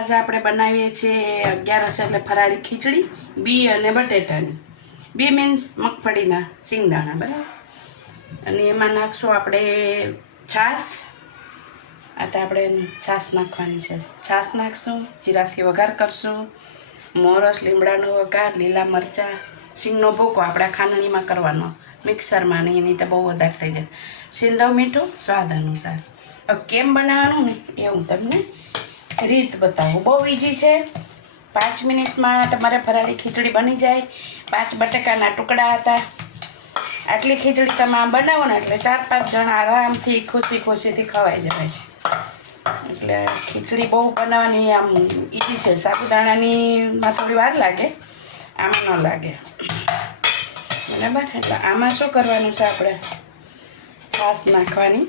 આજે આપણે બનાવીએ છીએ 11 એટલે ફરાળી ખીચડી બી અને બટેટાની. બી મીન્સ મગફળીના સિંગદાણા, બરાબર. અને એમાં નાખશું આપણે છાશ. આ તો આપણે છાશ નાખવાની છે. છાશ નાખશું, જીરાથી વઘાર કરશું, મોરસ, લીમડાનો વઘાર, લીલા મરચાં, સિંગનો ભૂકો આપણા ખાંડણીમાં કરવાનો, મિક્સરમાં નહીં, એની તો બહુ વધારે થઈ જાય. સિંધવ મીઠું સ્વાદ અનુસાર. હવે કેમ બનાવવાનું ને એ હું તમને રીત બતાવું. બહુ ઇઝી છે. 5 મિનિટમાં તમારે ફરાળી ખીચડી બની જાય. 5 બટાકાના ટુકડા હતા. આટલી ખીચડી તમે આમ બનાવો ને એટલે 4-5 જણા આરામથી ખુશીથી ખવાઈ જાય. એટલે ખીચડી બહુ બનાવવાની આમ ઇઝી છે. સાબુદાણાનીમાં થોડી વાર લાગે, આમાં ન લાગે, બરાબર. એટલે આમાં શું કરવાનું છે, આપણે છાશ નાખવાની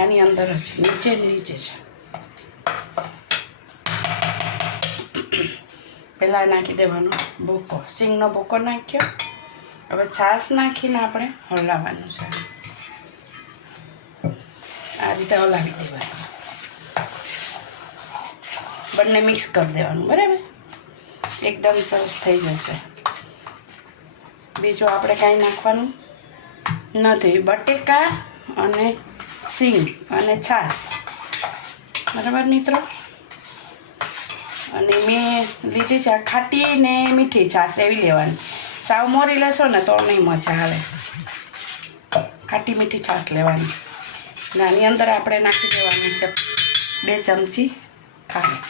આની અંદર જ, નીચે છે. પહેલાં નાખી દેવાનો ભૂકો, સિંગનો ભૂકો નાખ્યો. હવે છાશ નાખીને આપણે હલાવવાનું છે. આ રીતે હલાવી દેવાનું, બંને મિક્સ કરી દેવાનું, બરાબર. એકદમ સરસ થઈ જશે. બીજું આપણે કાંઈ નાખવાનું નથી. બટેકા અને સિંગ અને છાશ, બરાબર મિત્રો. અને મેં લીધી છે ખાટી ને મીઠી છાશ, એવી લેવાની. સાવ મોરી લેશો ને તો નહીં મજા આવે. ખાટી મીઠી છાશ લેવાની. અને આની અંદર આપણે નાખી દેવાની છે 2 ચમચી ખાંડ.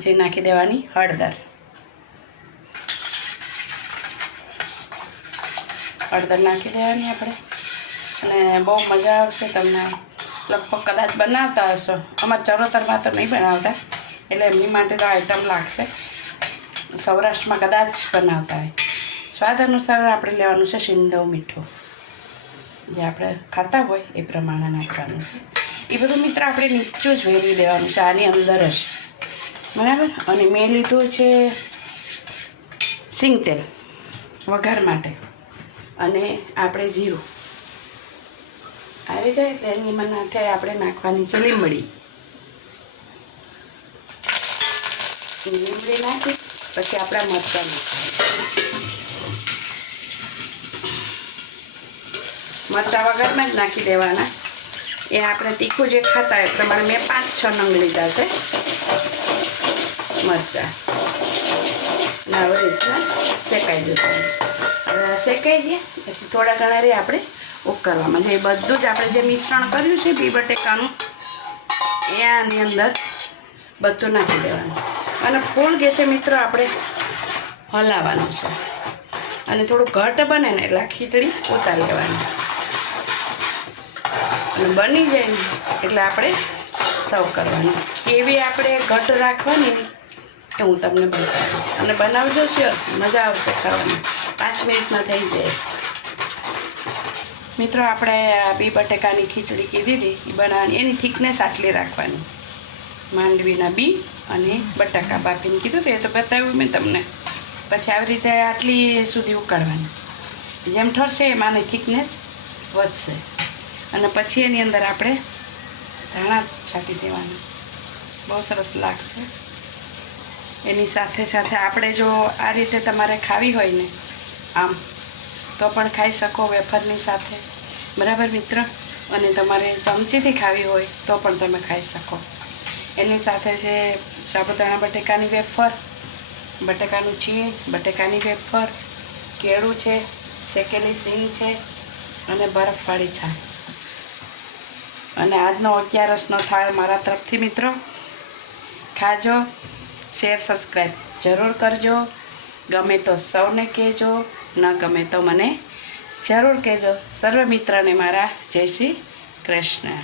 જે નાખી દેવાની હળદર. હળદર નાખી દેવાની આપણે. અને બહુ મજા આવશે તમને. લગભગ કદાચ બનાવતા હશો. અમારે ચરોતરમાં તો નહીં બનાવતા, એટલે એમની માટે તો આઈટમ લાગશે. સૌરાષ્ટ્રમાં કદાચ બનાવતા હોય. સ્વાદ અનુસાર આપણે લેવાનું છે સિંધવ મીઠું, જે આપણે ખાતા હોય એ પ્રમાણે નાખવાનું છે. એ બધું મિત્ર આપણે નીચું જ વેરવી દેવાનું છે, આની અંદર જ, બરાબર. અને મેં લીધું છે સિંગ તેલ વઘાર માટે, અને આપણે જીરું આવી જાય એટલે એની માટે આપણે નાખવાની છે લીમડી. લીમડી નાખી પછી આપણા મરચાં મરચાં વગરમાં જ નાખી દેવાના. એ આપણે તીખું જે ખાતા હોય એ પ્રમાણે મેં 5-6 નંગ લીધા છે મરચાં. અને હવે રીતના શેકાઈ જશે. હવે શેકાઈ દઈએ પછી થોડા ઘણા રે આપણે ઉકળવામાં. જે બધું જ આપણે જે મિશ્રણ કર્યું છે બી બટેકાનું, એ આની અંદર બધું નાખી દેવાનું. અને ફૂલ ગેસે મિત્રો આપણે હલાવવાનું છે. અને થોડું ઘટ બને ને એટલે ખીચડી ઉતારી લેવાની. અને બની જાય ને એટલે આપણે સર્વ કરવાનું. કેવી આપણે ઘટ રાખવાની એ હું તમને બતાવીશ. અને બનાવજો શ્યોર, મજા આવશે ખાવાની. 5 મિનિટમાં થઈ જાય. મિત્રો આપણે આ બી બટેકાની ખીચડી કીધી હતી એ બનાવવાની. એની થિકનેસ આટલી રાખવાની. માંડવીના બી અને બટાકા બાફીને કીધું હતું, એ તો બતાવ્યું મેં તમને. પછી આવી રીતે આટલી સુધી ઉકાળવાની. જેમ ઠરશે એમ આની થિકનેસ વધશે. અને પછી એની અંદર આપણે ધાણા છાંટી દેવાના. બહુ સરસ લાગશે. એની સાથે સાથે આપણે જો આ રીતે તમારે ખાવી હોય ને આમ તો પણ ખાઈ શકો વેફરની સાથે, બરાબર મિત્ર. અને તમારે ચમચીથી ખાવી હોય તો પણ તમે ખાઈ શકો. એની સાથે છે સાબુદાણા બટેકાની વેફર, બટેકાનું છીણ, બટેકાની વેફર, કેળું છે, શેકેલી સિંગ છે, અને બરફવાળી છાશ. અને આજનો 11રસનો થાળ મારા તરફથી મિત્રો. ખાજો, શેર સબસ્ક્રાઈબ જરૂર કરજો. ગમે તો સૌને કહેજો, ન ગમે તો મને જરૂર કહેજો. સર્વ મિત્રને મારા જય શ્રી કૃષ્ણ.